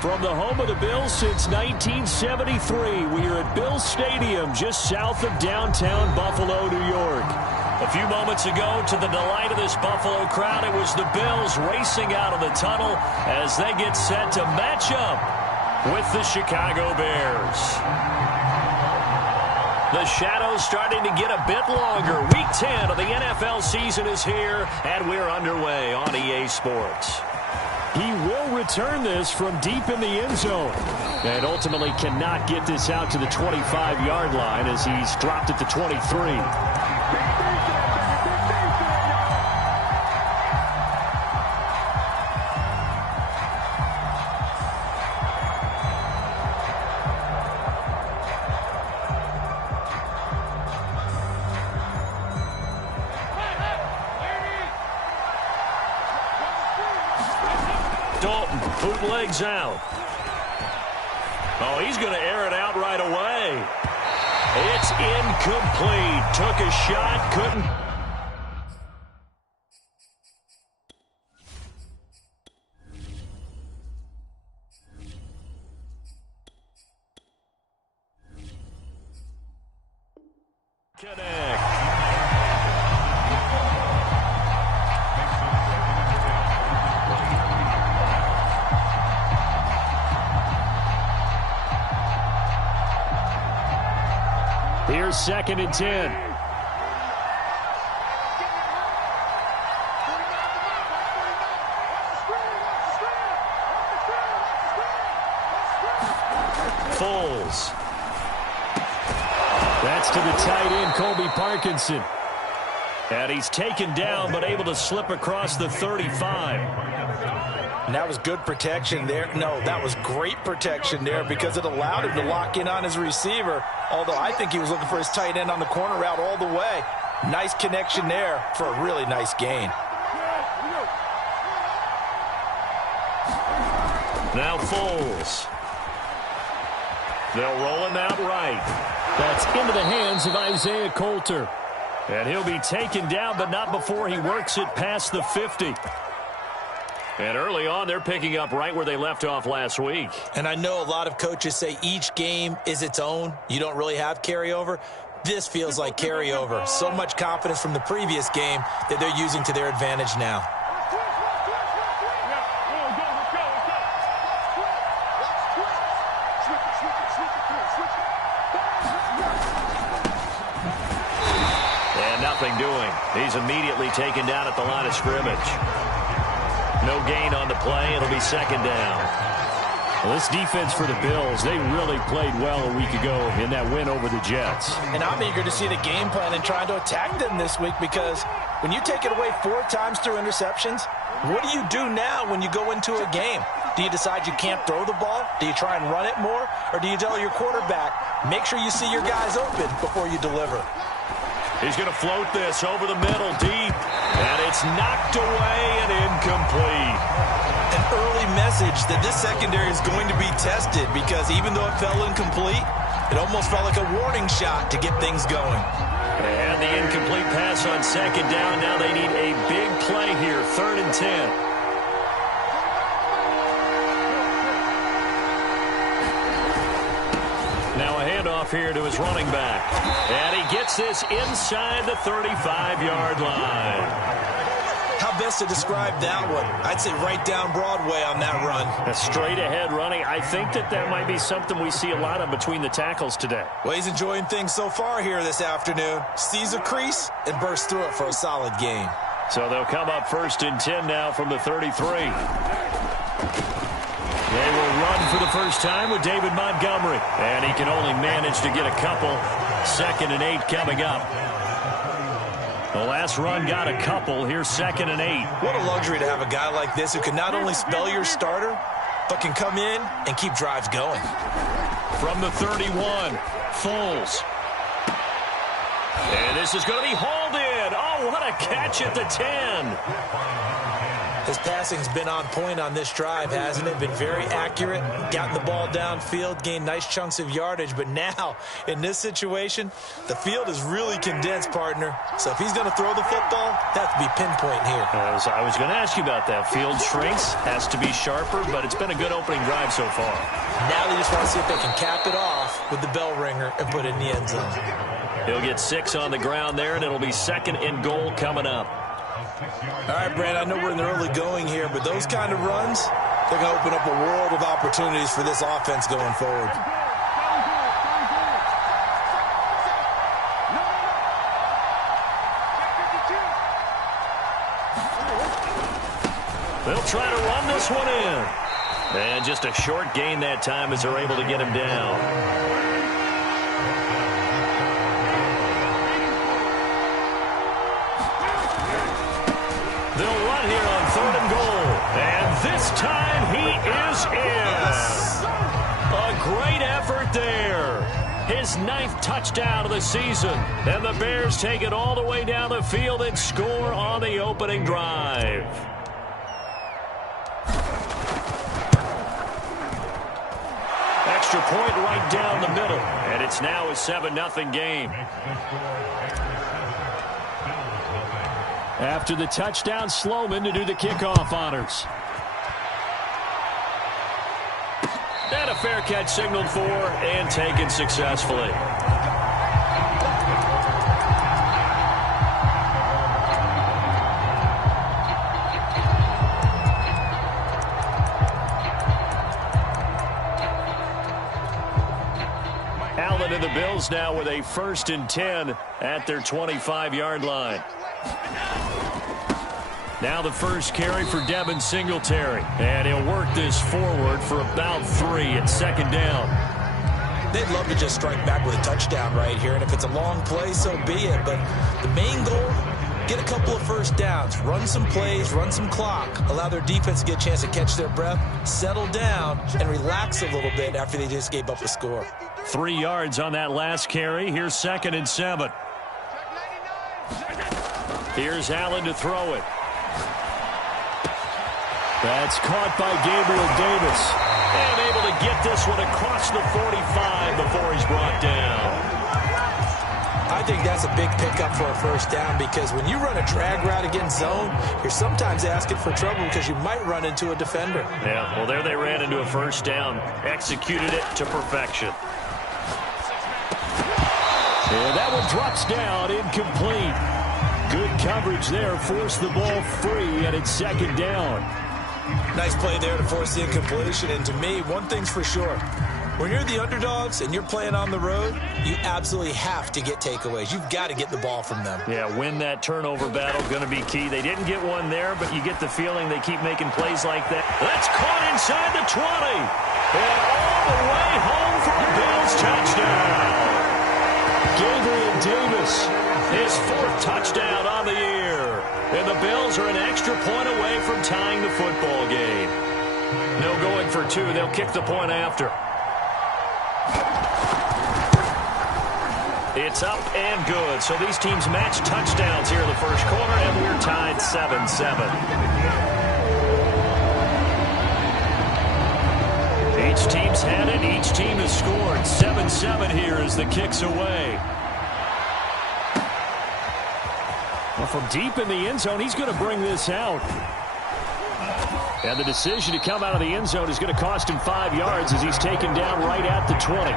From the home of the Bills since 1973, we are at Bills Stadium just south of downtown Buffalo, New York. A few moments ago, to the delight of this Buffalo crowd, it was the Bills racing out of the tunnel as they get set to match up with the Chicago Bears. The shadows starting to get a bit longer. Week 10 of the NFL season is here, and we're underway on EA Sports. He will return this from deep in the end zone and ultimately cannot get this out to the 25-yard line as he's dropped at the 23. Dalton, bootlegs out. Oh, he's going to air it out right away. It's incomplete. Took a shot, couldn't. Connect. Here's 2nd and 10. Foles. That's to the tight end, Colby Parkinson. And he's taken down, but able to slip across the 35. And that was good protection there. No, that was great protection there because it allowed him to lock in on his receiver. Although I think he was looking for his tight end on the corner route all the way. Nice connection there for a really nice gain. Now Foles. They'll roll him out right. That's into the hands of Isaiah Coulter. And he'll be taken down, but not before he works it past the 50. And early on, they're picking up right where they left off last week. And I know a lot of coaches say each game is its own. You don't really have carryover. This feels like carryover. So much confidence from the previous game that they're using to their advantage now. And nothing doing. He's immediately taken down at the line of scrimmage. No gain on the play. It'll be 2nd down. Well, this defense for the Bills, they really played well a week ago in that win over the Jets. And I'm eager to see the game plan and trying to attack them this week because when you take it away 4 times through interceptions, what do you do now when you go into a game? Do you decide you can't throw the ball? Do you try and run it more? Or do you tell your quarterback, make sure you see your guys open before you deliver? He's going to float this over the middle deep. And it's knocked away and incomplete. An early message that this secondary is going to be tested because even though it fell incomplete, it almost felt like a warning shot to get things going. And the incomplete pass on 2nd down. Now they need a big play here, 3rd and 10. Now a handoff here to his running back. And he gets this inside the 35-yard line. How best to describe that one? I'd say right down Broadway on that run. A straight-ahead running. I think that might be something we see a lot of between the tackles today. Well, he's enjoying things so far here this afternoon. Sees a crease and bursts through it for a solid gain. So they'll come up 1st and 10 now from the 33. They will run for the first time with David Montgomery. And he can only manage to get a couple. 2nd and 8 coming up. The last run got a couple. Here's 2nd and 8. What a luxury to have a guy like this who can not only spell your starter, but can come in and keep drives going. From the 31, Foles. And this is going to be hauled in. Oh, what a catch at the 10. His passing's been on point on this drive, hasn't it? Been very accurate, gotten the ball downfield, gained nice chunks of yardage. But now, in this situation, the field is really condensed, partner. So if he's going to throw the football, that has to be pinpoint here. I was going to ask you about that. Field shrinks, has to be sharper, but it's been a good opening drive so far. Now they just want to see if they can cap it off with the bell ringer and put it in the end zone. He'll get 6 on the ground there, and it'll be 2nd and goal coming up. All right, Brad, I know we're in the early going here, but those kind of runs, they're going to open up a world of opportunities for this offense going forward. They'll try to run this one in. And just a short gain that time as they're able to get him down. They'll run here on 3rd and goal. And this time he is in. A great effort there. His 9th touchdown of the season. And the Bears take it all the way down the field and score on the opening drive. Extra point right down the middle. And it's now a 7-0 game. After the touchdown, Sloman to do the kickoff honors. And a fair catch signaled for and taken successfully. Allen and the Bills now with a 1st and 10 at their 25-yard line. Now the first carry for Devin Singletary. And he'll work this forward for about 3 at 2nd down. They'd love to just strike back with a touchdown right here. And if it's a long play, so be it. But the main goal, get a couple of first downs. Run some plays, run some clock. Allow their defense to get a chance to catch their breath, settle down, and relax a little bit after they just gave up a score. 3 yards on that last carry. Here's 2nd and 7. Here's Allen to throw it. That's caught by Gabriel Davis. And able to get this one across the 45 before he's brought down. I think that's a big pickup for a first down because when you run a drag route against zone, you're sometimes asking for trouble because you might run into a defender. Yeah, well, there they ran into a first down. Executed it to perfection. And that one drops down, incomplete. Good coverage there, forced the ball free, and it's 2nd down. Nice play there to force the incompletion. And to me, one thing's for sure. When you're the underdogs and you're playing on the road, you absolutely have to get takeaways. You've got to get the ball from them. Yeah, win that turnover battle, going to be key. They didn't get one there, but you get the feeling they keep making plays like that. That's caught inside the 20. And all the way home for a Bills touchdown. Gabriel Davis, his 4th touchdown on the year. And the Bills are an extra point away from tying the football game. No going for 2. They'll kick the point after. It's up and good. So these teams match touchdowns here in the first quarter, and we're tied 7-7. Each team's had it. Each team has scored. 7-7 here as the kick's away. Well, from deep in the end zone, he's going to bring this out. And the decision to come out of the end zone is going to cost him 5 yards as he's taken down right at the 20.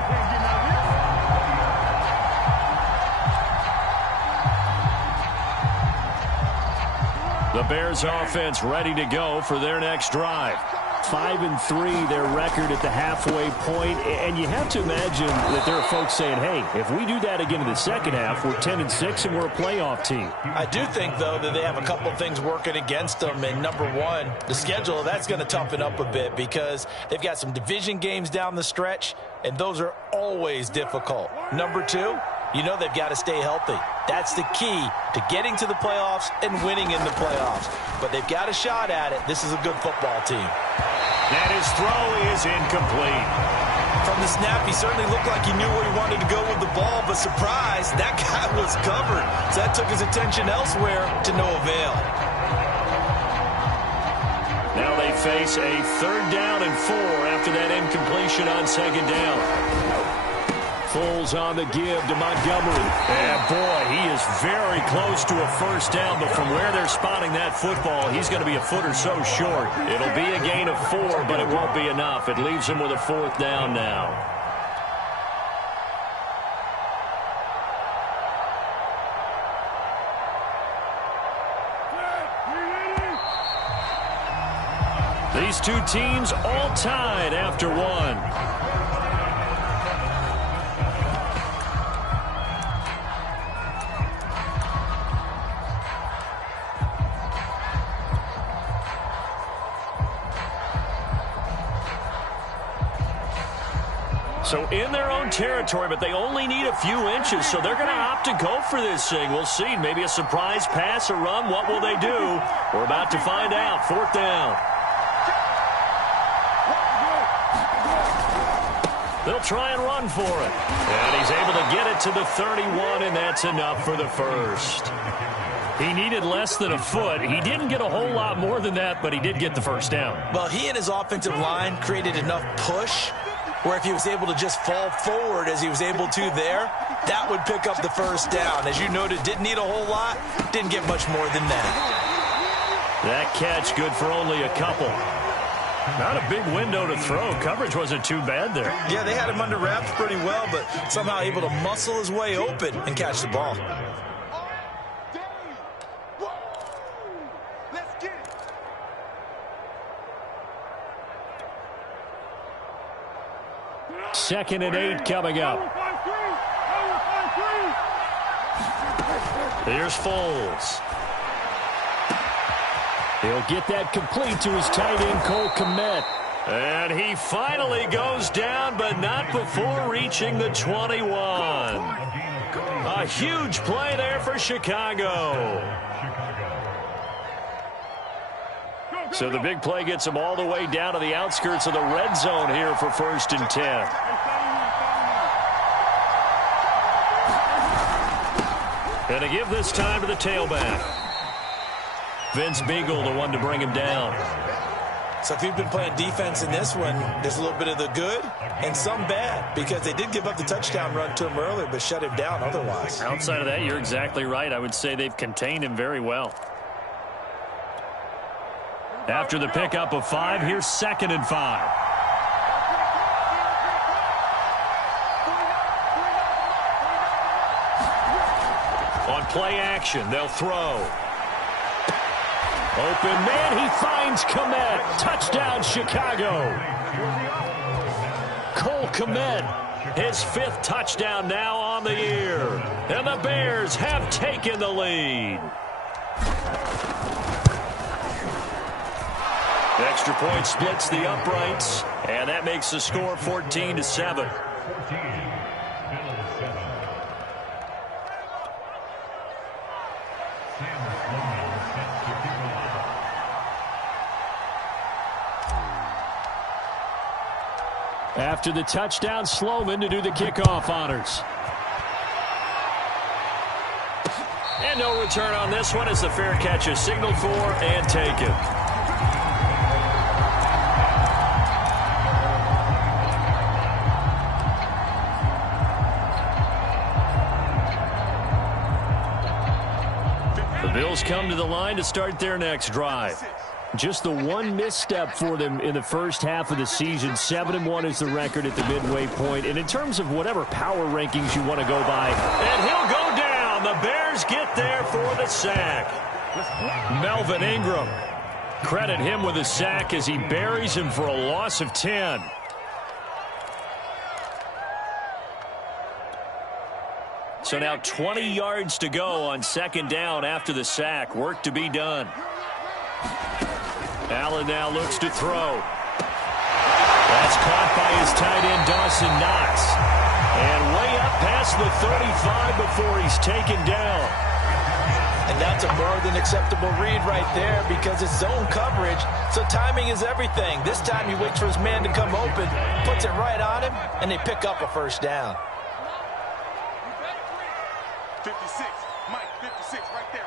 The Bears offense ready to go for their next drive. 5-3 their record at the halfway point, and you have to imagine that there are folks saying, hey, if we do that again in the second half, we're 10-6 and we're a playoff team. I do think, though, that they have a couple of things working against them. And number one, the schedule, that's going to toughen up a bit because they've got some division games down the stretch, and those are always difficult. Number two, you know they've got to stay healthy. That's the key to getting to the playoffs and winning in the playoffs. But they've got a shot at it. This is a good football team. And his throw is incomplete. From the snap, he certainly looked like he knew where he wanted to go with the ball, but surprise, that guy was covered. So that took his attention elsewhere to no avail. Now they face a 3rd down and 4 after that incompletion on 2nd down. Foles on the give to Montgomery. And boy, he is very close to a 1st down, but from where they're spotting that football, he's going to be a foot or so short. It'll be a gain of 4, but it won't be enough. It leaves him with a 4th down now. These two teams all tied after 1. So in their own territory, but they only need a few inches, so they're going to opt to go for this thing. We'll see. Maybe a surprise pass or run. What will they do? We're about to find out. 4th down. They'll try and run for it. And he's able to get it to the 31, and that's enough for the 1st. He needed less than a foot. He didn't get a whole lot more than that, but he did get the 1st down. Well, he and his offensive line created enough push where if he was able to just fall forward as he was able to there, that would pick up the 1st down. As you noted, didn't need a whole lot, didn't get much more than that. That catch good for only a couple. Not a big window to throw. Coverage wasn't too bad there. Yeah, they had him under wraps pretty well, but somehow able to muscle his way open and catch the ball. Second and 8 coming up. Here's Foles. He'll get that complete to his tight end, Cole Kmet. And he finally goes down, but not before reaching the 21. A huge play there for Chicago. So the big play gets him all the way down to the outskirts of the red zone here for 1st and 10. And to give this time to the tailback. Vince Beagle, the one to bring him down. So if you've been playing defense in this one, there's a little bit of the good and some bad, because they did give up the touchdown run to him earlier, but shut him down otherwise. Outside of that, you're exactly right. I would say they've contained him very well. After the pickup of 5, here's 2nd and 5. On play action, they'll throw. Open man, he finds Kmet. Touchdown, Chicago. Cole Kmet, his 5th touchdown now on the year. And the Bears have taken the lead. Extra point splits the uprights, and that makes the score 14-7. After the touchdown, Sloman to do the kickoff honors. And no return on this one as the fair catch is signaled for and taken. The Bills come to the line to start their next drive. Just the one misstep for them in the first half of the season. 7-1 is the record at the midway point. And in terms of whatever power rankings you want to go by, and he'll go down. The Bears get there for the sack. Melvin Ingram. Credit him with a sack as he buries him for a loss of 10. So now 20 yards to go on 2nd down after the sack. Work to be done. Allen now looks to throw. That's caught by his tight end, Dawson Knox. And way up past the 35 before he's taken down. And that's a more than acceptable read right there because it's zone coverage, so timing is everything. This time he waits for his man to come open, puts it right on him, and they pick up a 1st down. 56, Mike, 56, right there,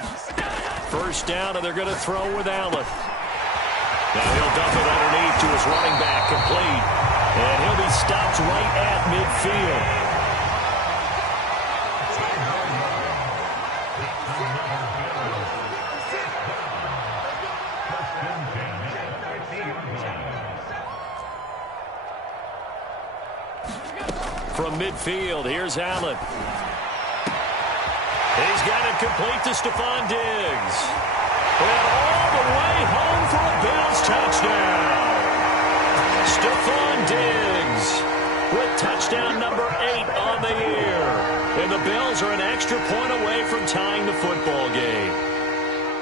56. 1st down, and they're going to throw with Allen. Now he'll dump it underneath to his running back, complete. And he'll be stopped right at midfield. From midfield, here's Allen. He's got it complete to Stephon Diggs. And all the way home for a Bills touchdown. Stephon Diggs with touchdown number 8 on the year. And the Bills are an extra point away from tying the football game.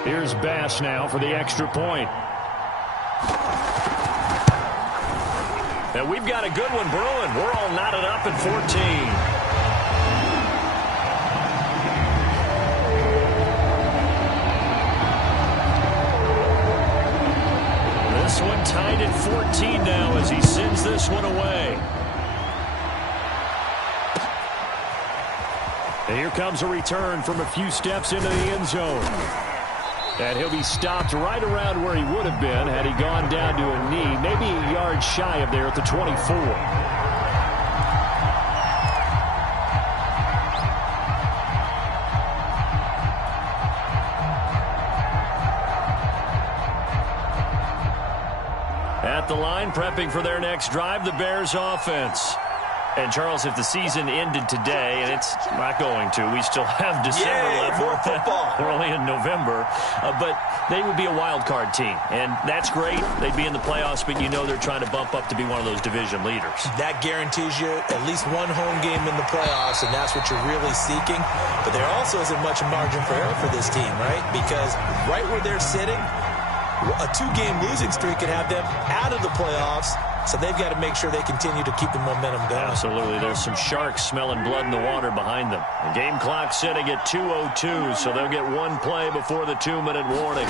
Here's Bass now for the extra point. And we've got a good one brewing. We're all knotted up at 14. This one tied at 14 now as he sends this one away. And here comes a return from a few steps into the end zone. And he'll be stopped right around where he would have been had he gone down to a knee, maybe a yard shy of there at the 24. At the line, prepping for their next drive, the Bears offense. And, Charles, if the season ended today, and it's not going to, we still have December left. More football. We're only in November. But they would be a wild card team. And that's great. They'd be in the playoffs, but you know they're trying to bump up to be one of those division leaders. That guarantees you at least one home game in the playoffs, and that's what you're really seeking. But there also isn't much margin for error for this team, right? Because right where they're sitting, a 2-game losing streak could have them out of the playoffs. So they've got to make sure they continue to keep the momentum going. Absolutely. There's some sharks smelling blood in the water behind them. The game clock sitting at 2:02, so they'll get one play before the 2-minute warning.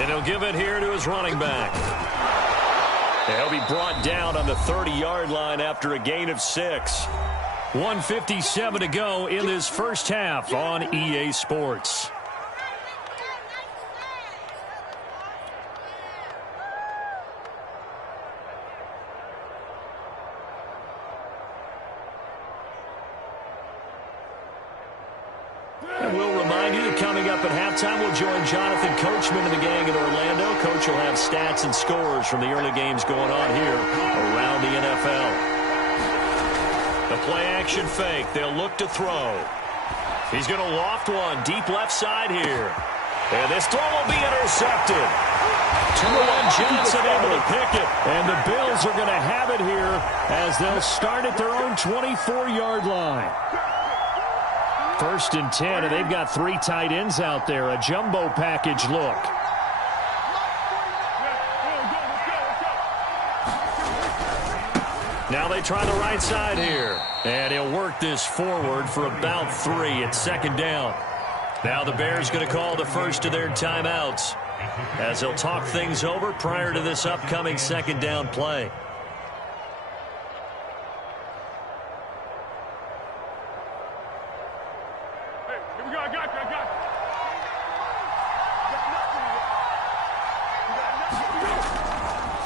And he'll give it here to his running back. And he'll be brought down on the 30-yard line after a gain of 6. 1:57 to go in this first half on EA Sports. And we'll remind you that coming up at halftime, we'll join Jonathan Coachman and the gang in Orlando. Coach will have stats and scores from the early games going on here around the NFL. The play-action fake. They'll look to throw. He's going to loft one deep left side here. And this throw will be intercepted. Terron Johnson able to pick it. And the Bills are going to have it here as they'll start at their own 24-yard line. 1st and 10, and they've got 3 tight ends out there. A jumbo package look. Now they try the right side here. And he'll work this forward for about 3 at 2nd down. Now the Bears going to call the first of their timeouts as they'll talk things over prior to this upcoming 2nd down play.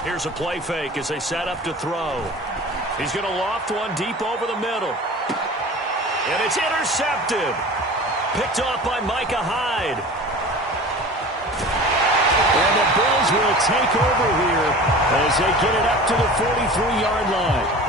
Here's a play fake as they set up to throw. He's going to loft one deep over the middle. And it's intercepted. Picked off by Micah Hyde. And the Bills will take over here as they get it up to the 43-yard line.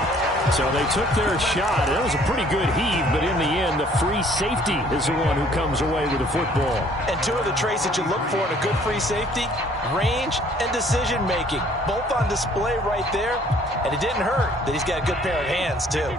So they took their shot. It was a pretty good heave, but in the end, the free safety is the one who comes away with the football. And 2 of the traits that you look for in a good free safety, range and decision-making, both on display right there. And it didn't hurt that he's got a good pair of hands, too.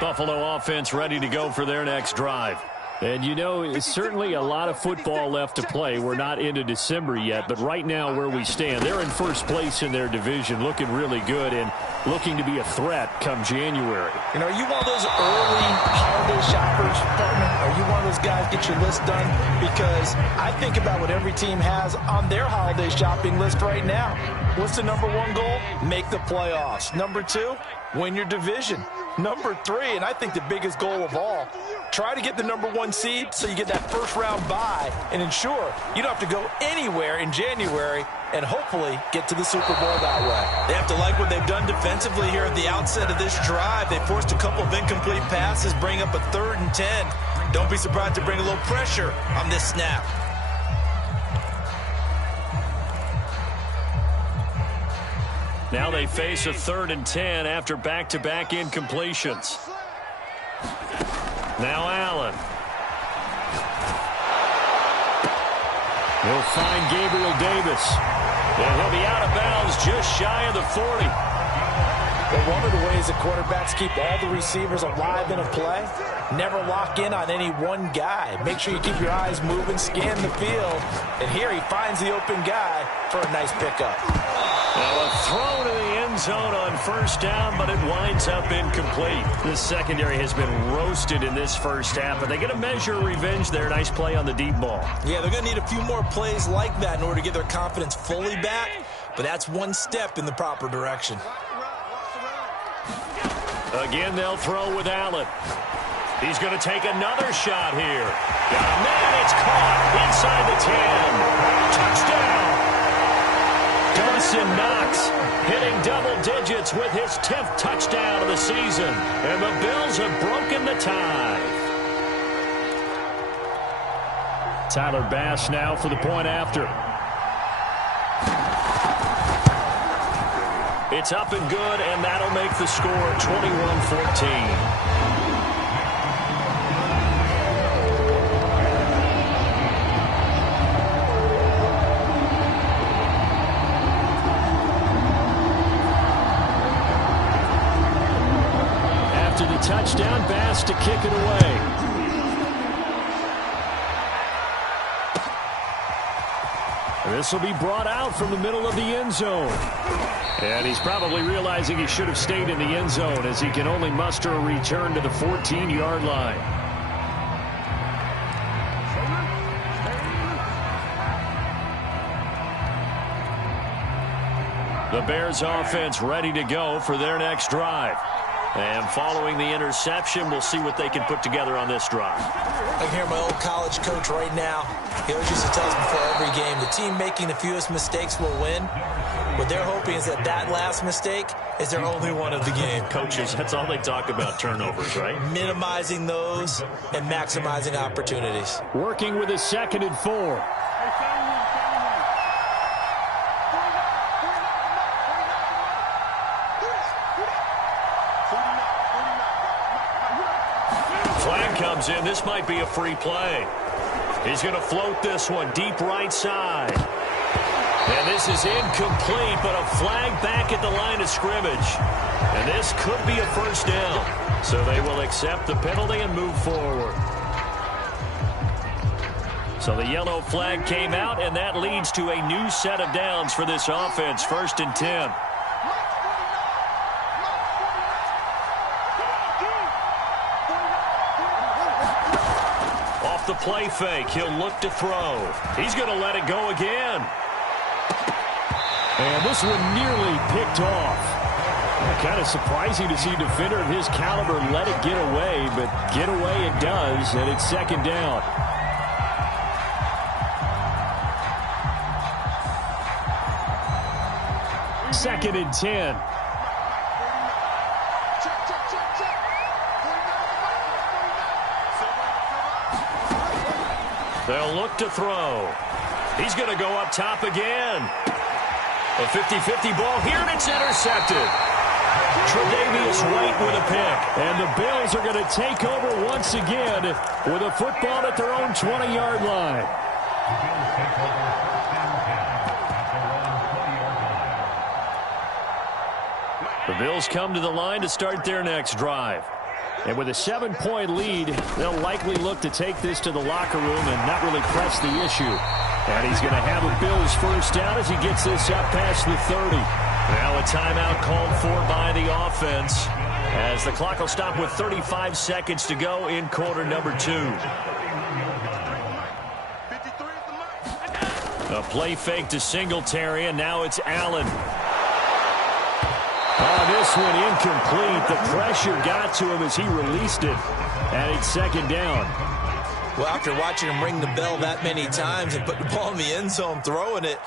Buffalo offense ready to go for their next drive. And, you know, it's certainly a lot of football left to play. We're not into December yet, but right now where we stand, they're in first place in their division, looking really good and looking to be a threat come January. You know, are you one of those early holiday shoppers, partner? Are you one of those guys get your list done? Because I think about what every team has on their holiday shopping list right now. What's the number 1 goal? Make the playoffs. Number 2, win your division. Number 3, and I think the biggest goal of all, Try to get the #1 seed so you get that first-round bye and ensure you don't have to go anywhere in January and hopefully get to the Super Bowl that way. They have to like what they've done defensively here at the outset of this drive. They forced a couple of incomplete passes, bring up a 3rd and 10. Don't be surprised to bring a little pressure on this snap. Now they face a 3rd and 10 after back-to-back incompletions. Now Allen. He'll find Gabriel Davis. And he'll be out of bounds just shy of the 40. But one of the ways that quarterbacks keep all the receivers alive in a play, never lock in on any one guy. Make sure you keep your eyes moving, scan the field. And here he finds the open guy for a nice pickup. Now a throw to the end zone on 1st down, but it winds up incomplete. This secondary has been roasted in this first half, but they get a measure of revenge there. Nice play on the deep ball. Yeah, they're going to need a few more plays like that in order to get their confidence fully back, but that's one step in the proper direction. Again, they'll throw with Allen. He's going to take another shot here. Got a man, it's caught inside the 10. Touchdown! Dawson Knox hitting double digits with his 10th touchdown of the season. And the Bills have broken the tie. Tyler Bass now for the point after. It's up and good, and that'll make the score 21-14. Touchdown, Bass to kick it away. This will be brought out from the middle of the end zone. And he's probably realizing he should have stayed in the end zone as he can only muster a return to the 14-yard line. The Bears offense ready to go for their next drive. And following the interception, we'll see what they can put together on this drive. I can hear my old college coach right now. He always used to tell us before every game, the team making the fewest mistakes will win. What they're hoping is that that last mistake is their only one of the game. Coaches, that's all they talk about, turnovers, right? Minimizing those and maximizing opportunities. Working with a 2nd and 4. Comes in. This might be a free play. He's going to float this one deep right side. And this is incomplete, but a flag back at the line of scrimmage. And this could be a 1st down. So they will accept the penalty and move forward. So the yellow flag came out, and that leads to a new set of downs for this offense. 1st and 10. The play fake. He'll look to throw. He's going to let it go again. And this one nearly picked off. Kind of surprising to see a defender of his caliber let it get away, but get away it does, and it's 2nd down. Second and 10. They'll look to throw. He's going to go up top again. A 50-50 ball here, and it's intercepted. Tre'Davious White with a pick. And the Bills are going to take over once again with a football at their own 20-yard line. The Bills come to the line to start their next drive. And with a 7-point lead, they'll likely look to take this to the locker room and not really press the issue. And he's going to have a Bills 1st down as he gets this up past the 30. Now a timeout called for by the offense as the clock will stop with 35 seconds to go in quarter number 2. A play fake to Singletary, and now it's Allen. Oh, this this one incomplete. The pressure got to him as he released it. And it's second down. Well, after watching him ring the bell that many times and put the ball in the end zone throwing it,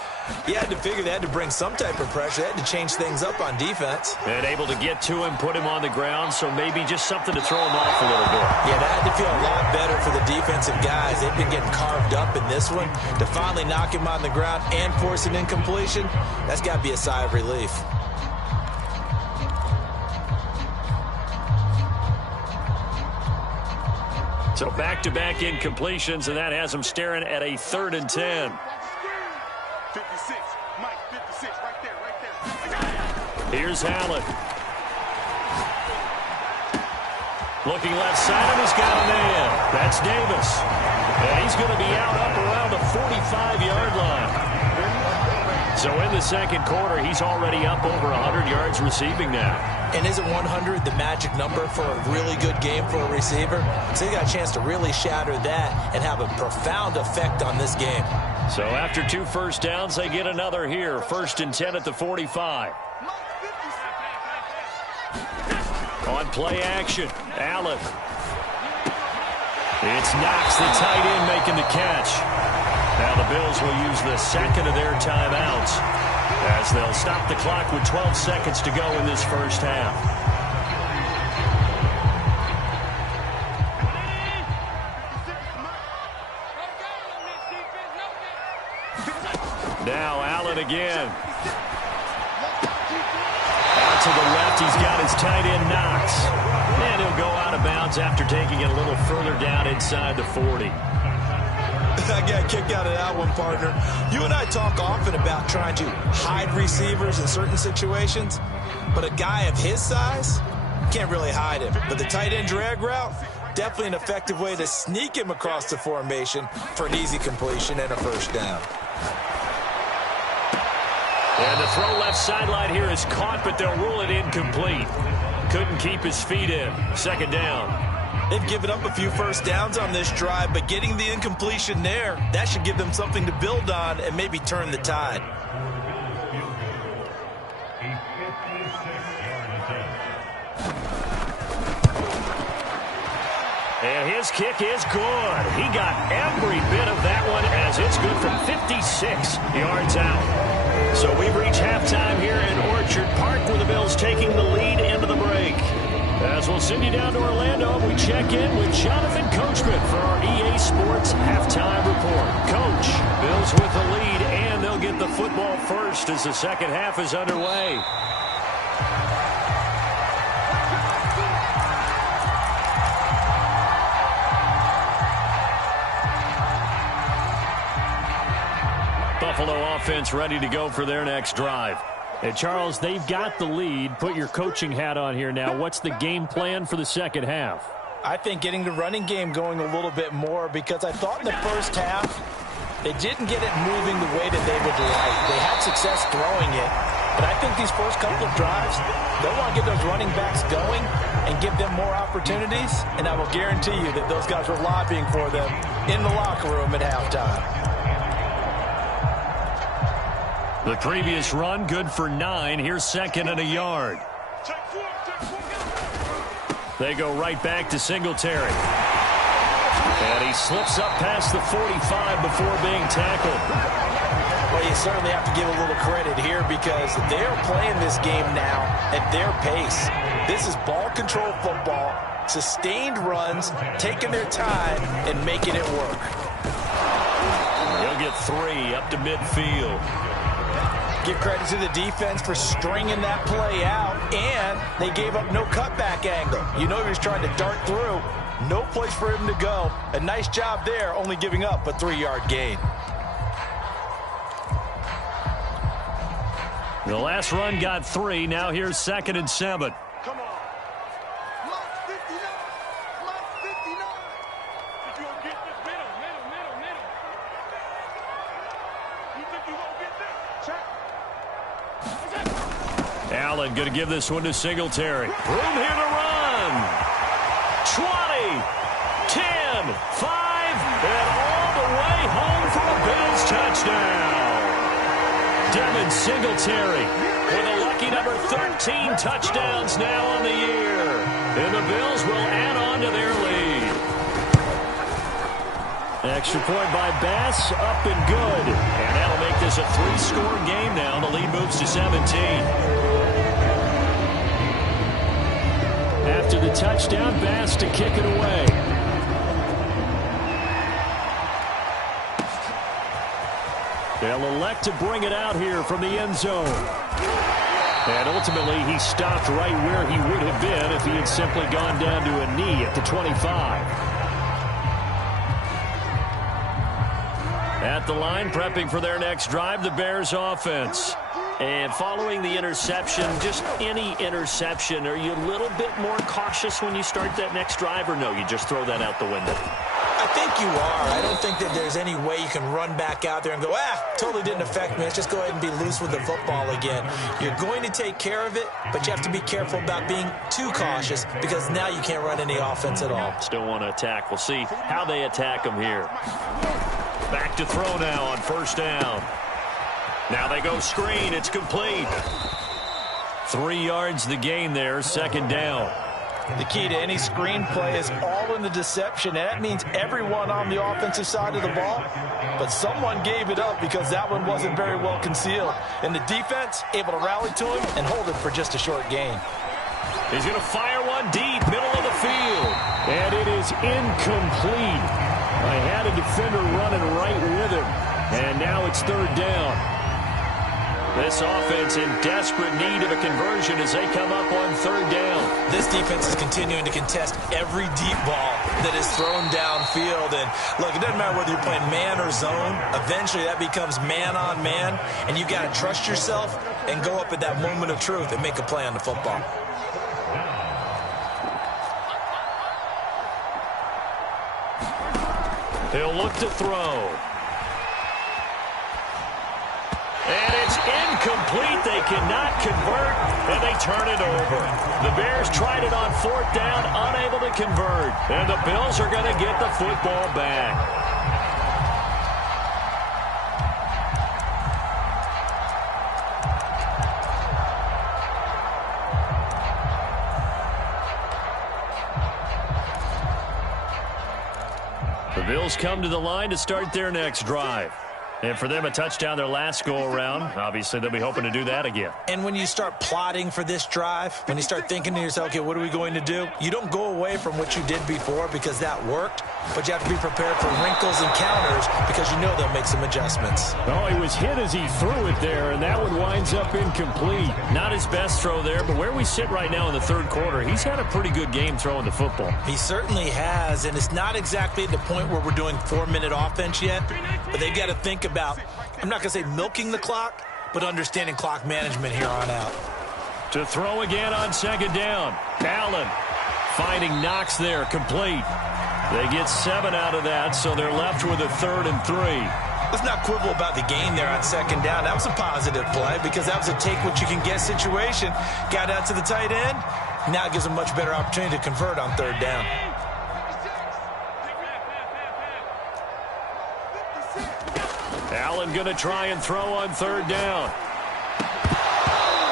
he had to figure they had to bring some type of pressure. They had to change things up on defense. And able to get to him, put him on the ground, so maybe just something to throw him off a little bit. Yeah, that had to feel a lot better for the defensive guys. They've been getting carved up in this one. To finally knock him on the ground and force an incompletion, that's got to be a sigh of relief. So back-to-back incompletions, and that has him staring at a 3rd and 10. 56, Mike, 56, right there. Here's Allen. Looking left side, and he's got a man. That's Davis. And he's going to be out up around the 45-yard line. So in the second quarter, he's already up over 100 yards receiving now. And isn't 100 the magic number for a really good game for a receiver? So he got a chance to really shatter that and have a profound effect on this game. So after 2 first downs, they get another here. 1st and 10 at the 45. On play action, Allen. It's Knox, the tight end, making the catch. Now the Bills will use the second of their timeouts as they'll stop the clock with 12 seconds to go in this first half. Now Allen again. Out to the left, he's got his tight end Knox. And he'll go out of bounds after taking it a little further down inside the 40. I got kicked out of that one, partner. You and I talk often about trying to hide receivers in certain situations, but a guy of his size can't really hide him. But the tight end drag route, definitely an effective way to sneak him across the formation for an easy completion and a first down. And the throw left sideline here is caught, but they'll rule it incomplete. Couldn't keep his feet in. Second down. They've given up a few first downs on this drive, but getting the incompletion there, that should give them something to build on and maybe turn the tide. And his kick is good. He got every bit of that one as it's good from 56 yards out. So we've reached halftime here in Orchard Park where the Bills taking the lead into the break. As we'll send you down to Orlando, we check in with Jonathan Coachman for our EA Sports Halftime Report. Coach, Bills with the lead, and they'll get the football first as the second half is underway. Buffalo offense ready to go for their next drive. Hey, Charles, they've got the lead. Put your coaching hat on here now. What's the game plan for the second half? I think getting the running game going a little bit more, because I thought in the first half they didn't get it moving the way that they would like. They had success throwing it, but I think these first couple of drives, they'll want to get those running backs going and give them more opportunities, and I will guarantee you that those guys were lobbying for them in the locker room at halftime. The previous run, good for 9. Here's 2nd and a yard. They go right back to Singletary. And he slips up past the 45 before being tackled. Well, you certainly have to give a little credit here because they're playing this game now at their pace. This is ball control football, sustained runs, taking their time and making it work. He'll get 3 up to midfield. Give credit to the defense for stringing that play out, and they gave up no cutback angle. You know he was trying to dart through. No place for him to go. A nice job there, only giving up a 3-yard gain. The last run got 3. Now here's 2nd and 7. Come on. Mark 59. Mark 59. If you don't get this middle. You think you won't get this? Check. Allen going to give this one to Singletary. Room here to run. 20, 10, 5, and all the way home for a Bills touchdown. Devin Singletary with a lucky lucky number 13 touchdowns now on the year. And the Bills will add on to their lead. Extra point by Bass, up and good. And that'll make this a 3-score game now. The lead moves to 17. After the touchdown, Bass to kick it away. They'll elect to bring it out here from the end zone. And ultimately, he stopped right where he would have been if he had simply gone down to a knee at the 25. At the line, prepping for their next drive, the Bears offense. And following the interception, just any interception, are you a little bit more cautious when you start that next drive, or no, you just throw that out the window? I think you are. I don't think that there's any way you can run back out there and go, totally didn't affect me. Let's just go ahead and be loose with the football again. You're going to take care of it, but you have to be careful about being too cautious because now you can't run any offense at all. Still want to attack. We'll see how they attack them here. Back to throw now on first down. Now they go screen. It's complete. 3 yards the gain there, second down. The key to any screen play is all in the deception, and that means everyone on the offensive side of the ball. But someone gave it up because that one wasn't very well concealed. And the defense able to rally to him and hold it for just a short gain. He's going to fire one deep, middle of the field. And it is incomplete. I had a defender running right with him. And now it's third down. This offense in desperate need of a conversion as they come up on third down. This defense is continuing to contest every deep ball that is thrown downfield. And look, it doesn't matter whether you're playing man or zone. Eventually that becomes man on man. And you got to trust yourself and go up at that moment of truth and make a play on the football. He'll look to throw. And it's incomplete. They cannot convert, and they turn it over. The Bears tried it on fourth down, unable to convert. And the Bills are going to get the football back. The Bills come to the line to start their next drive. And for them, a touchdown their last go-around. Obviously, they'll be hoping to do that again. And when you start plotting for this drive, when you start thinking to yourself, okay, what are we going to do? You don't go away from what you did before because that worked, but you have to be prepared for wrinkles and counters because you know they'll make some adjustments. Oh, he was hit as he threw it there, and that one winds up incomplete. Not his best throw there, but where we sit right now in the third quarter, he's had a pretty good game throwing the football. He certainly has, and it's not exactly at the point where we're doing 4-minute offense yet, but they've got to think about, I'm not going to say milking the clock, but understanding clock management here on out. To throw again on second down. Allen finding Knox there, complete. They get 7 out of that, so they're left with a 3rd and 3. Let's not quibble about the gain there on second down. That was a positive play because that was a take-what-you-can-get situation. Got out to the tight end. Now it gives them a much better opportunity to convert on third down. Allen going to try and throw on third down.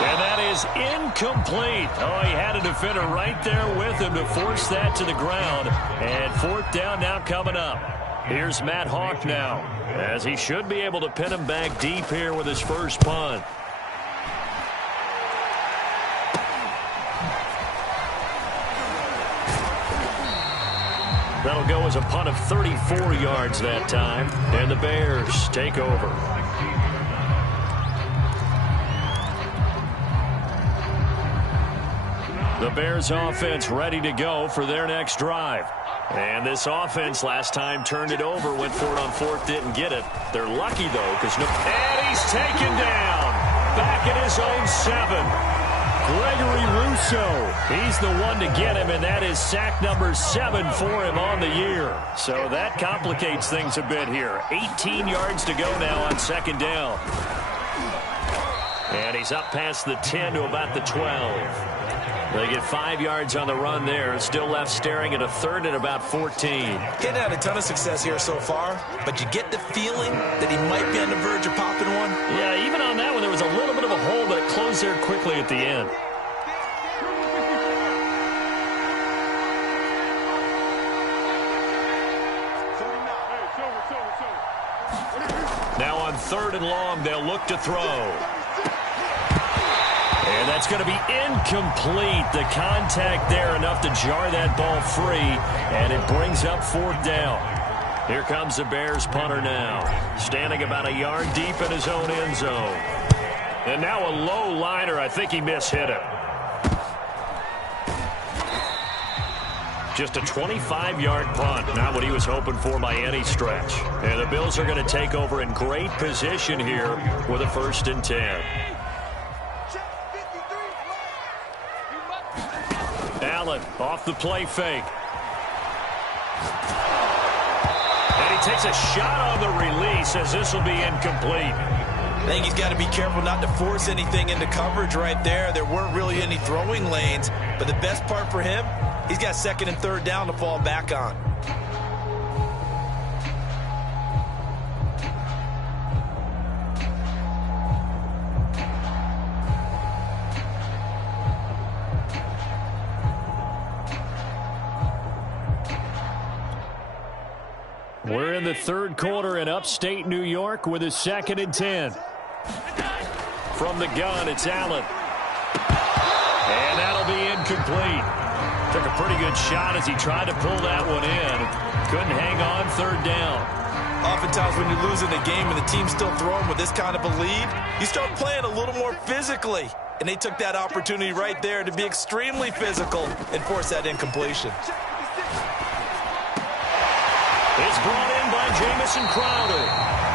And that is incomplete. Oh, he had a defender right there with him to force that to the ground. And fourth down now coming up. Here's Matt Hawk now, as he should be able to pin him back deep here with his first punt. That'll go as a punt of 34 yards that time. And the Bears take over. The Bears offense ready to go for their next drive. And this offense last time turned it over, went for it on fourth, didn't get it. They're lucky, though, because and he's taken down. Back at his own 7. Gregory Rousseau, he's the one to get him, and that is sack number 7 for him on the year. So that complicates things a bit here. 18 yards to go now on second down. And he's up past the 10 to about the 12. They get 5 yards on the run there. Still left staring at a third and about 14. Hadn't had a ton of success here so far, but you get the feeling that he might be on the verge of popping one. Yeah, even on that one, there was a little bit of a hole, but it closed there quickly at the end. Now on 3rd and long, they'll look to throw. And that's going to be incomplete. The contact there enough to jar that ball free, and it brings up 4th down. Here comes the Bears punter now, standing about a yard deep in his own end zone. And now a low liner. I think he mishit him. Just a 25-yard punt, not what he was hoping for by any stretch. And the Bills are going to take over in great position here with a 1st and 10. Allen off the play fake. And he takes a shot on the release as this will be incomplete. I think he's got to be careful not to force anything into coverage right there. There weren't really any throwing lanes, but the best part for him, he's got 2nd and 3rd down to fall back on. We're in the 3rd quarter in upstate New York with a 2nd and 10. From the gun, it's Allen. And that'll be incomplete. Took a pretty good shot as he tried to pull that one in. Couldn't hang on 3rd down. Oftentimes when you're losing a game and the team's still throwing with this kind of a lead, you start playing a little more physically. And they took that opportunity right there to be extremely physical and force that incompletion. It's brought in by Jamison Crowder.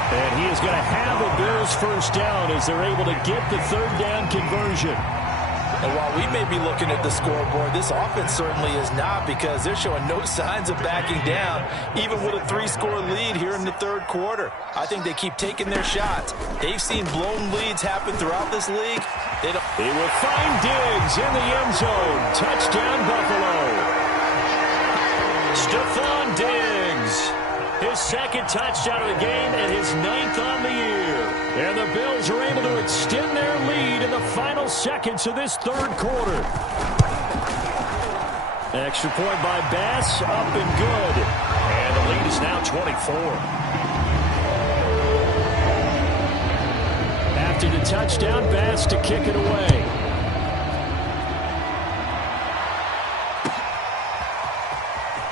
And he is going to have a Bills 1st down as they're able to get the 3rd down conversion. And while we may be looking at the scoreboard, this offense certainly is not, because they're showing no signs of backing down, even with a 3-score lead here in the 3rd quarter. I think they keep taking their shots. They've seen blown leads happen throughout this league. He will find Diggs in the end zone. Touchdown, Buffalo. Stephon Diggs. His 2nd touchdown of the game and his 9th on the year. And the Bills are able to extend their lead in the final seconds of this 3rd quarter. Extra point by Bass, up and good. And the lead is now 24. After the touchdown, Bass to kick it away.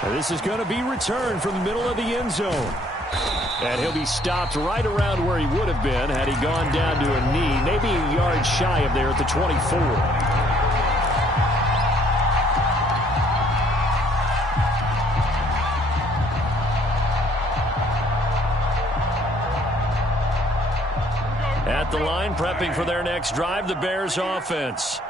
This is going to be returned from the middle of the end zone. And he'll be stopped right around where he would have been had he gone down to a knee, maybe a yard shy of there at the 24. At the line, prepping for their next drive, the Bears offense.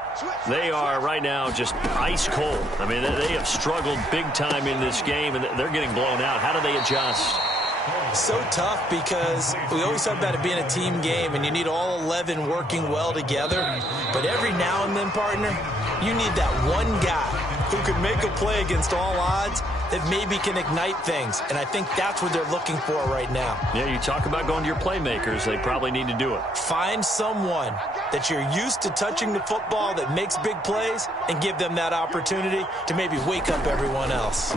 They are right now just ice cold. I mean, they have struggled big time in this game, and they're getting blown out. How do they adjust? So tough, because we always talk about it being a team game, and you need all 11 working well together. But every now and then, partner, you need that one guy who can make a play against all odds that maybe can ignite things. And I think that's what they're looking for right now. Yeah, you talk about going to your playmakers. They probably need to do it. Find someone that you're used to touching the football that makes big plays and give them that opportunity to maybe wake up everyone else.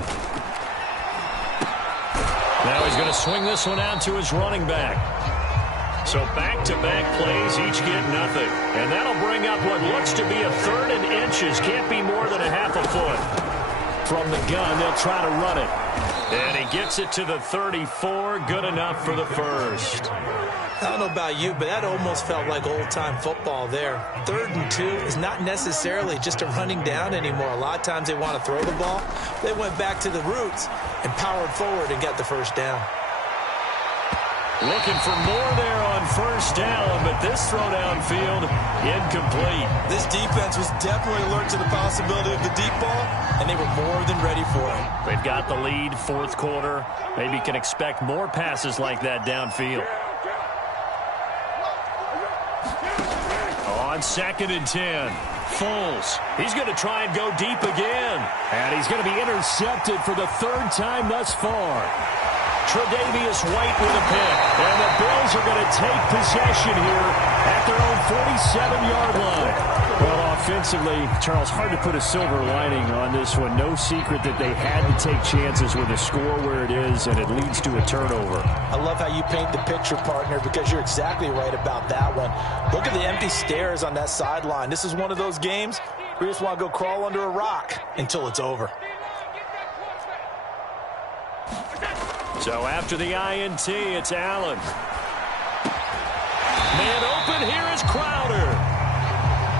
Now he's going to swing this one out to his running back. So back-to-back plays, each get nothing. And that'll bring up what looks to be a 3rd and inches. Can't be more than a half a foot. From the gun, they'll try to run it. And he gets it to the 34. Good enough for the 1st. I don't know about you, but that almost felt like old-time football there. 3rd and 2 is not necessarily just a running down anymore. A lot of times they want to throw the ball. They went back to the roots and powered forward and got the 1st down. Looking for more there on 1st down, but this throw downfield, incomplete. This defense was definitely alert to the possibility of the deep ball, and they were more than ready for it. They've got the lead, 4th quarter. Maybe can expect more passes like that downfield. On 2nd and 10. Foles. He's going to try and go deep again. And he's going to be intercepted for the third time thus far. Tre'Davious White with a pick. And the Bills are going to take possession here at their own 47-yard line. Well, offensively, Charles, hard to put a silver lining on this one. No secret that they had to take chances with the score where it is, and it leads to a turnover. I love how you paint the picture, partner, because you're exactly right about that one. Look at the empty stairs on that sideline. This is one of those games where you just want to go crawl under a rock until it's over. So after the INT, it's Allen. Man open, here is Crowder.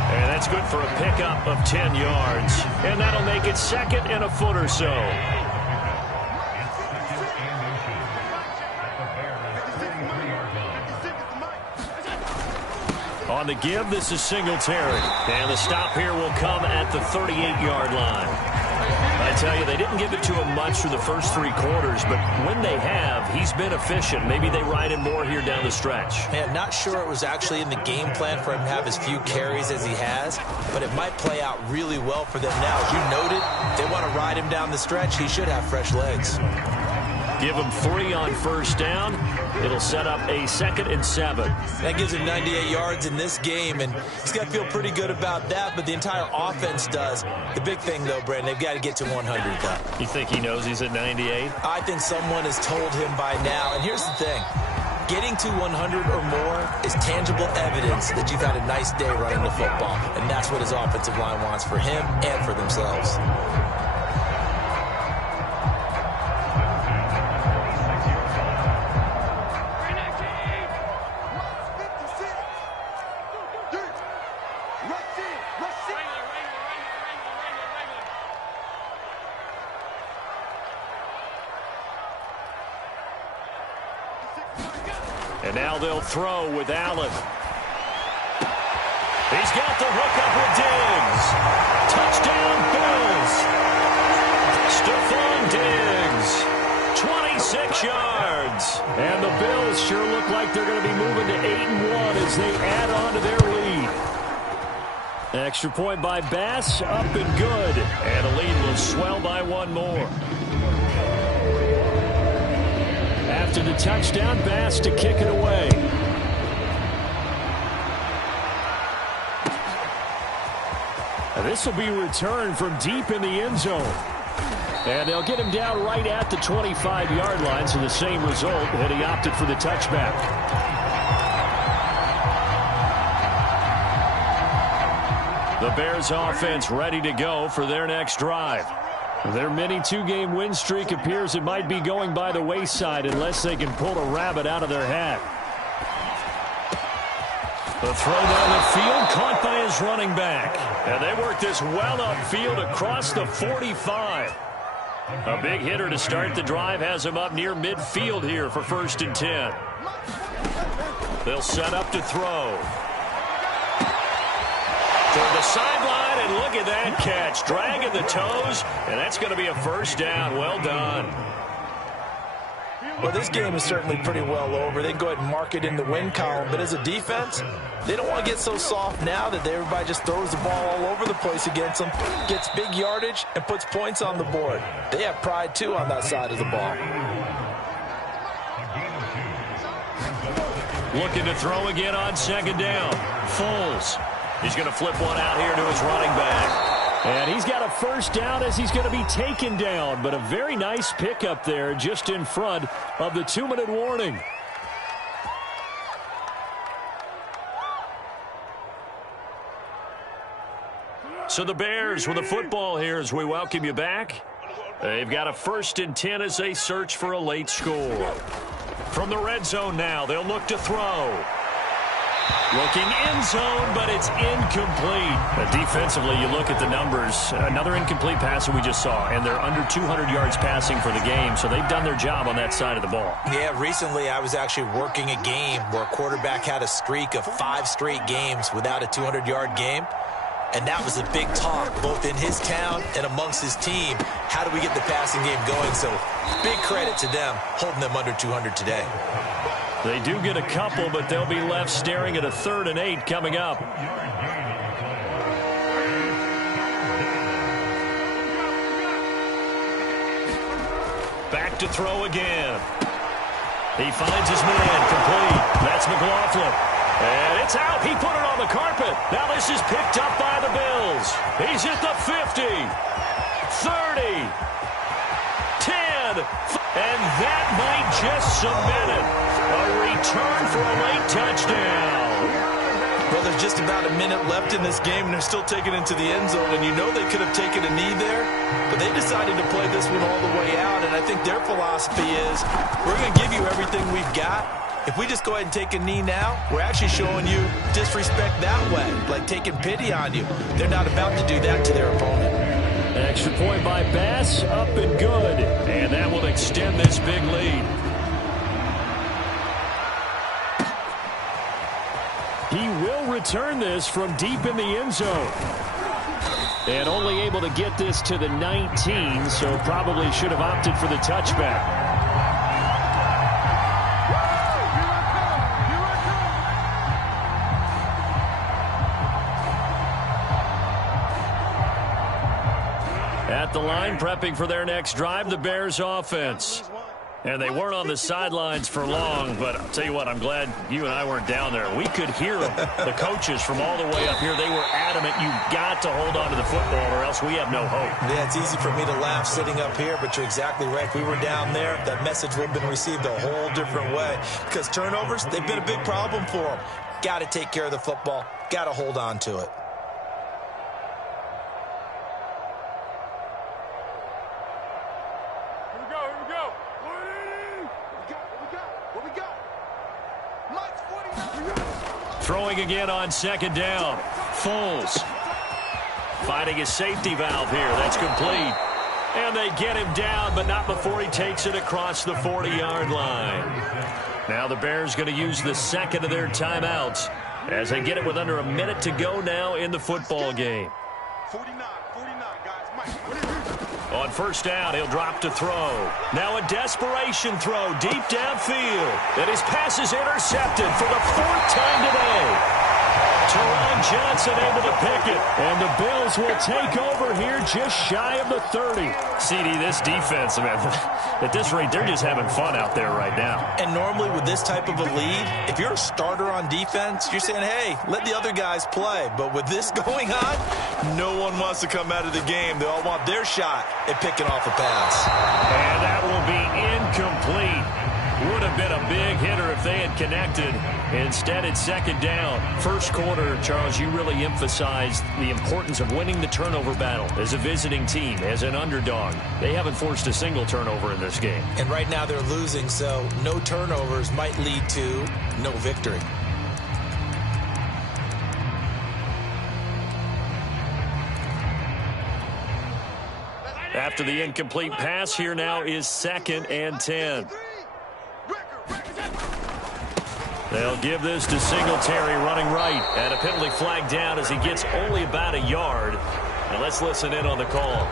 And that's good for a pickup of 10 yards. And that'll make it second and a foot or so. On the give, this is Singletary. And the stop here will come at the 38-yard line. I tell you, they didn't give it to him much through the first 3 quarters, but when they have, he's been efficient. Maybe they ride him more here down the stretch. Man, not sure it was actually in the game plan for him to have as few carries as he has, but it might play out really well for them now. As you noted, if they want to ride him down the stretch, he should have fresh legs. Give him 3 on first down. It'll set up a 2nd and 7. That gives him 98 yards in this game, and he's got to feel pretty good about that, but the entire offense does. The big thing, though, Brandon, they've got to get to 100, though. You think he knows he's at 98? I think someone has told him by now, and here's the thing. Getting to 100 or more is tangible evidence that you've had a nice day running the football, and that's what his offensive line wants for him and for themselves. And now they'll throw with Allen. He's got the hook up with Diggs. Touchdown, Bills. Stephon Diggs, 26 yards. And the Bills sure look like they're going to be moving to 8-1 as they add on to their lead. Extra point by Bass, up and good. And the lead will swell by 1 more. After the touchdown, Bass to kick it away. This will be returned from deep in the end zone. And they'll get him down right at the 25-yard line, so the same result, and he opted for the touchback. The Bears offense ready to go for their next drive. Their mini 2-game win streak appears it might be going by the wayside unless they can pull a rabbit out of their hat. The throw down the field caught by his running back. And they work this well upfield across the 45. A big hitter to start the drive has him up near midfield here for 1st and 10. They'll set up to throw. To the sideline, and look at that catch. Dragging the toes, and that's going to be a 1st down. Well done. Well, this game is certainly pretty well over. They can go ahead and mark it in the win column, but as a defense, they don't want to get so soft now that everybody just throws the ball all over the place against them, gets big yardage, and puts points on the board. They have pride, too, on that side of the ball. Looking to throw again on 2nd down. Foles. He's going to flip one out here to his running back. And he's got a 1st down as he's going to be taken down. But a very nice pickup there just in front of the 2-minute warning. So the Bears with the football here as we welcome you back. They've got a 1st and 10 as they search for a late score. From the red zone now, they'll look to throw. Looking end zone, but it's incomplete. Defensively, you look at the numbers. Another incomplete pass that we just saw, and they're under 200 yards passing for the game, so they've done their job on that side of the ball. Yeah, recently I was actually working a game where a quarterback had a streak of 5 straight games without a 200-yard game, and that was a big talk both in his town and amongst his team. How do we get the passing game going? So big credit to them holding them under 200 today. They do get a couple, but they'll be left staring at a 3rd and 8 coming up. back to throw again. He finds his man, complete. That's McLaughlin. And it's out. He put it on the carpet. Now this is picked up by the Bills. He's at the 50, 30, 10, and that might just cement it. A return for a late touchdown. Well, there's just about a minute left in this game, and they're still taking it into the end zone. And you know they could have taken a knee there, but they decided to play this one all the way out. And I think their philosophy is, we're going to give you everything we've got. If we just go ahead and take a knee now, we're actually showing you disrespect that way, like taking pity on you. They're not about to do that to their opponent. Extra point by Bass, up and good. And that will extend this big lead. He will return this from deep in the end zone. And only able to get this to the 19, so probably should have opted for the touchback. At the line, prepping for their next drive, the Bears offense. And they weren't on the sidelines for long, but I'll tell you what, I'm glad you and I weren't down there. We could hear them. The coaches from all the way up here, they were adamant, you've got to hold on to the football or else we have no hope. Yeah, it's easy for me to laugh sitting up here, but you're exactly right. If we were down there, that message would have been received a whole different way. Because turnovers, they've been a big problem for them. Got to take care of the football. Got to hold on to it. Throwing again on second down. Foles finding his safety valve here. That's complete. And they get him down, but not before he takes it across the 40-yard line. Now the Bears going to use the second of their timeouts as they get it with under a minute to go now in the football game. 49, guys. Mike, on first down, he'll drop to throw. Now a desperation throw deep downfield. And his pass is intercepted for the fourth time today. Teron Johnson able to pick it. And the Bills will take over here just shy of the 30. CD, this defense, man, at this rate, they're just having fun out there right now. And normally with this type of a lead, if you're a starter on defense, you're saying, hey, let the other guys play. But with this going on, no one wants to come out of the game. They all want their shot at picking off a pass. And that will be incomplete. Would have been a big hitter if they had connected. Instead, it's second down. First quarter, Charles, you really emphasized the importance of winning the turnover battle as a visiting team, as an underdog. They haven't forced a single turnover in this game. And right now they're losing, so no turnovers might lead to no victory. After the incomplete pass, here now is 2nd and 10. They'll give this to Singletary running right. And a penalty flag down as he gets only about a yard. And let's listen in on the call.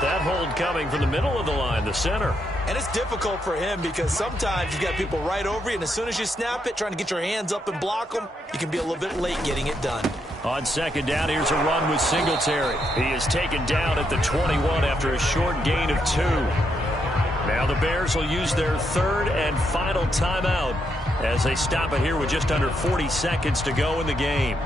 That hold coming from the middle of the line, the center. And it's difficult for him because sometimes you got people right over you, and as soon as you snap it, trying to get your hands up and block them, you can be a little bit late getting it done. On second down, here's a run with Singletary. He is taken down at the 21 after a short gain of 2. Now the Bears will use their third and final timeout as they stop it here with just under 40 seconds to go in the game.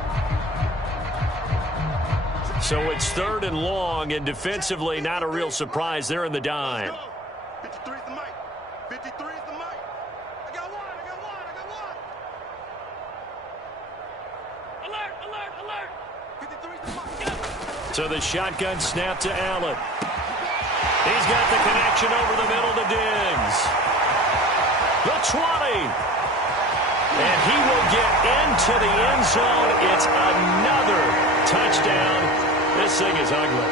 So it's 3rd and long, and defensively not a real surprise. They're in the dime. 53 is the mic. 53 is the mic. I got one. Alert. 53 is the mic. So the shotgun snap to Allen. He's got the connection over the middle to Diggs. The 20. And he will get into the end zone. It's another touchdown. This thing is ugly.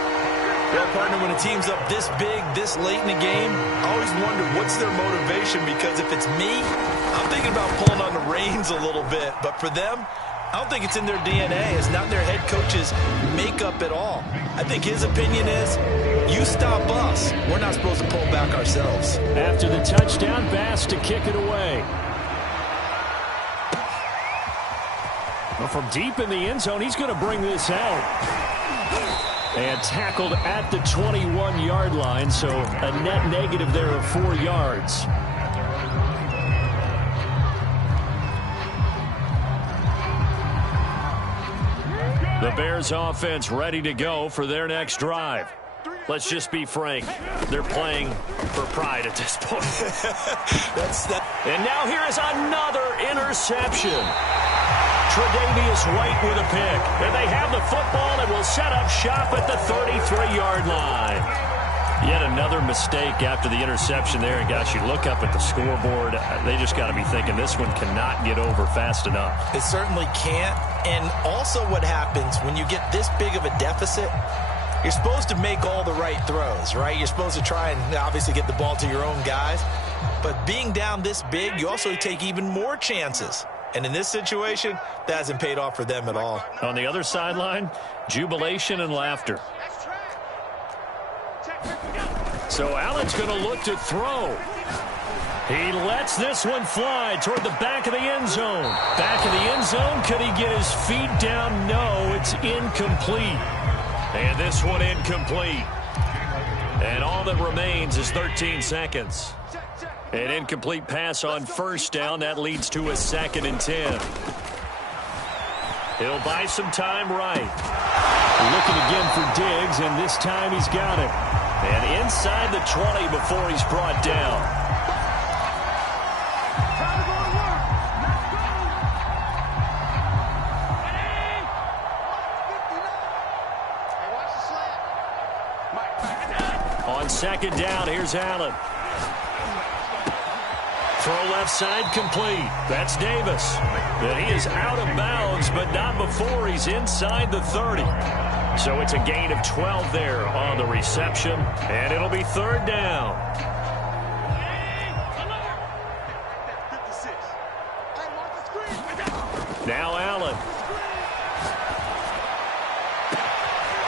Well, partner, when a team's up this big, this late in the game, I always wonder what's their motivation, because if it's me, I'm thinking about pulling on the reins a little bit. But for them, I don't think it's in their DNA. It's not their head coach's makeup at all. I think his opinion is, you stop us. We're not supposed to pull back ourselves. After the touchdown, Bass to kick it away. Well, from deep in the end zone, he's going to bring this out. And tackled at the 21-yard line, so a net negative there of 4 yards. The Bears offense ready to go for their next drive. Let's just be frank. They're playing for pride at this point. And now here is another interception. Tre'Davious White with a pick. And they have the football and will set up shop at the 33-yard line. Yet another mistake after the interception there. And, gosh, you look up at the scoreboard. They just got to be thinking this one cannot get over fast enough. It certainly can't. And also what happens when you get this big of a deficit, you're supposed to make all the right throws, right? You're supposed to try and obviously get the ball to your own guys. But being down this big, you also take even more chances. And in this situation, that hasn't paid off for them at all. On the other sideline, jubilation and laughter. So Allen's going to look to throw. He lets this one fly toward the back of the end zone. Back of the end zone, could he get his feet down? No, it's incomplete. And this one incomplete. And all that remains is 13 seconds. An incomplete pass on first down. That leads to a 2nd and 10. He'll buy some time right. Looking again for Diggs, and this time he's got it. And inside the 20 before he's brought down. On 2nd down, here's Allen. Throw left side complete. That's Davis. And he is out of bounds, but not before he's inside the 30. So it's a gain of 12 there on the reception, and it'll be 3rd down. Now Allen.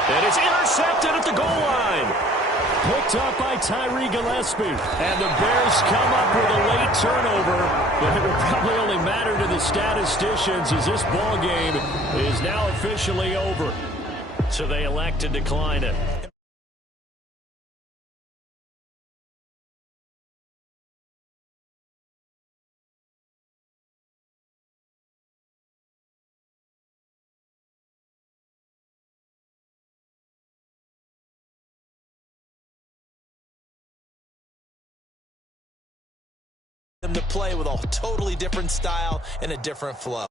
And it's intercepted at the goal line. Picked up by Tyree Gillespie. And the Bears come up with a late turnover. But it will probably only matter to the statisticians as this ball game is now officially over. So they elect to decline it. Them to play with a totally different style and a different flow.